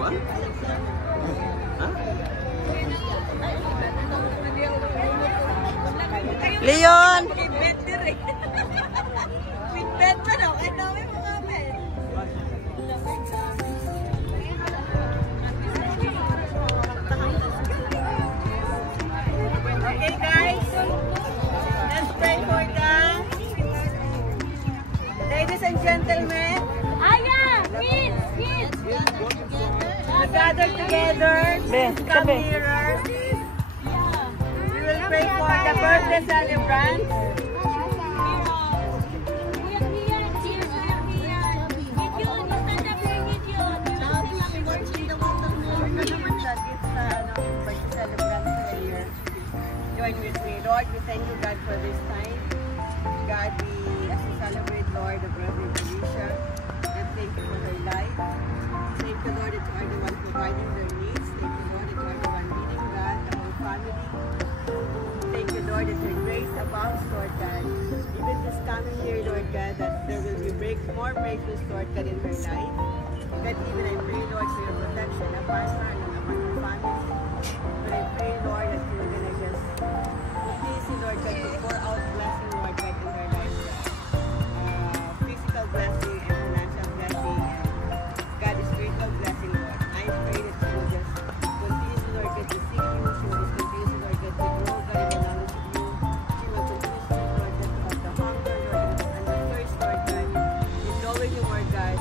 What? Huh? Leon! Okay guys, let's pray for them. Ladies and gentlemen, we gather together, come nearer. We will pray for the birthday celebrant. Join with me. Lord, we thank you, God, for this time. God, as we celebrate, Lord, the birthday of Alicia, and thank you for her life. Thank you, Lord, that you are the one providing their needs. Thank you, Lord, that you are the one leading, God, the whole family. Thank you, Lord, that your grace abounds, Lord God. Even this coming year, Lord God, that there will be more breakthroughs, Lord God, in her life. God, even I pray, Lord, for your protection upon her and upon her family. But I pray, Lord, that you're going to just continue, Lord God, to pour out blessing, Lord God, in her life. Physical blessing and financial blessing. And God is spiritual blessing, Lord. I pray that she will just continue, Lord God, to seek you. She will just continue, Lord God, to grow, God, in the knowledge of you. She will continue, Lord God, to have the hunger, Lord God, and the thirst, Lord God, in knowing you, Lord God,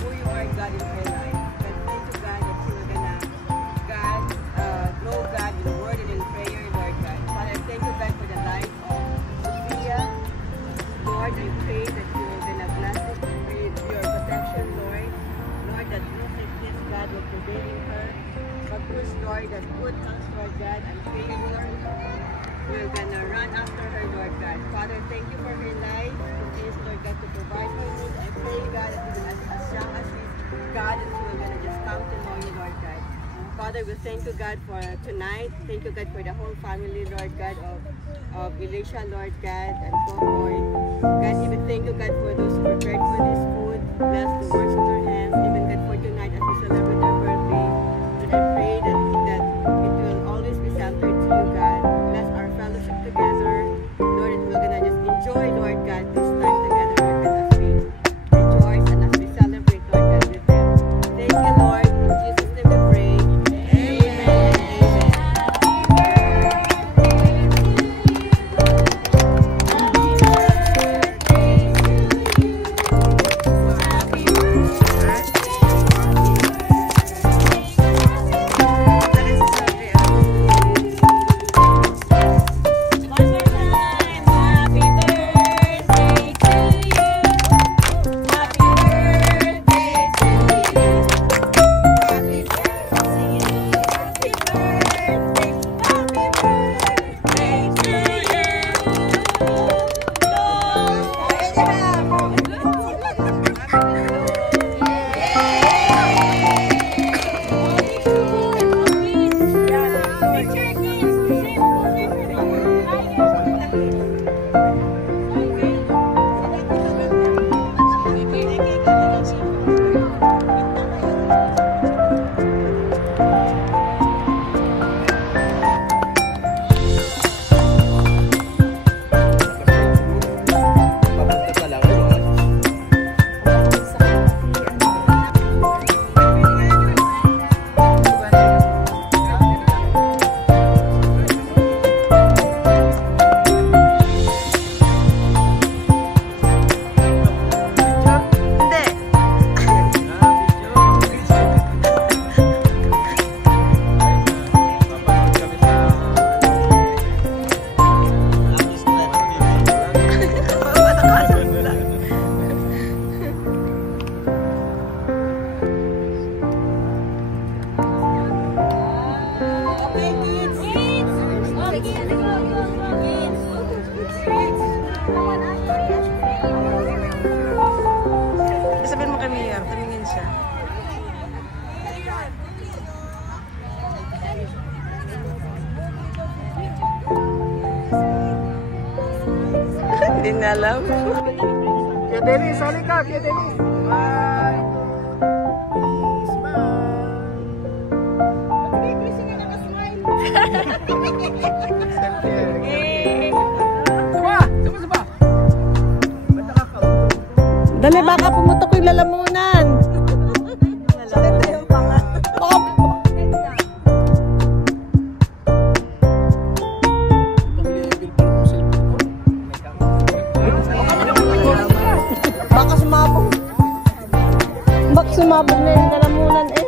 who you are, God, in her life. God, thank you, God, that she will gonna, God, grow, God, in the word and in prayer, Lord God. Father, thank you, God, for the life of Sophia. Lord, I pray that you are gonna bless it with your protection, Lord. Lord, that news like this, God, will prevail in her. But first, Lord, that good health, Lord God, and favor. We're gonna run after her, Lord God. Father, thank you for her life. Continue, Lord God, to provide her needs. I pray, God, that even as young as she's, God, that she will gonna just come to know you, Lord God. Father, we thank you, God, for tonight. Thank you, God, for the whole family, Lord God, of Alicia, Lord God, and Convoy. God, even thank you, God, for those who prepared for this food. Bless the works of their hands. Even, God, for tonight as we celebrate their birthday. And I pray that it will always be centered to you, God. Bless our fellowship together. Lord, that we're gonna just enjoy, Lord God, this time together, Lord God, as we rejoice and as we celebrate, Lord God, with them. Thank you, Lord. In Jesus' name we pray. Amen. Sabihin mo kay Mayor, tumingin siya. Hindi na alam. Kaya Dennis, sali ka, kaya Dennis. Bye. Smile. Dali, baka pumutok yung lalamunan. Sakit yung panga. Baka sumabog. Baka sumabog na yung lalamunan eh.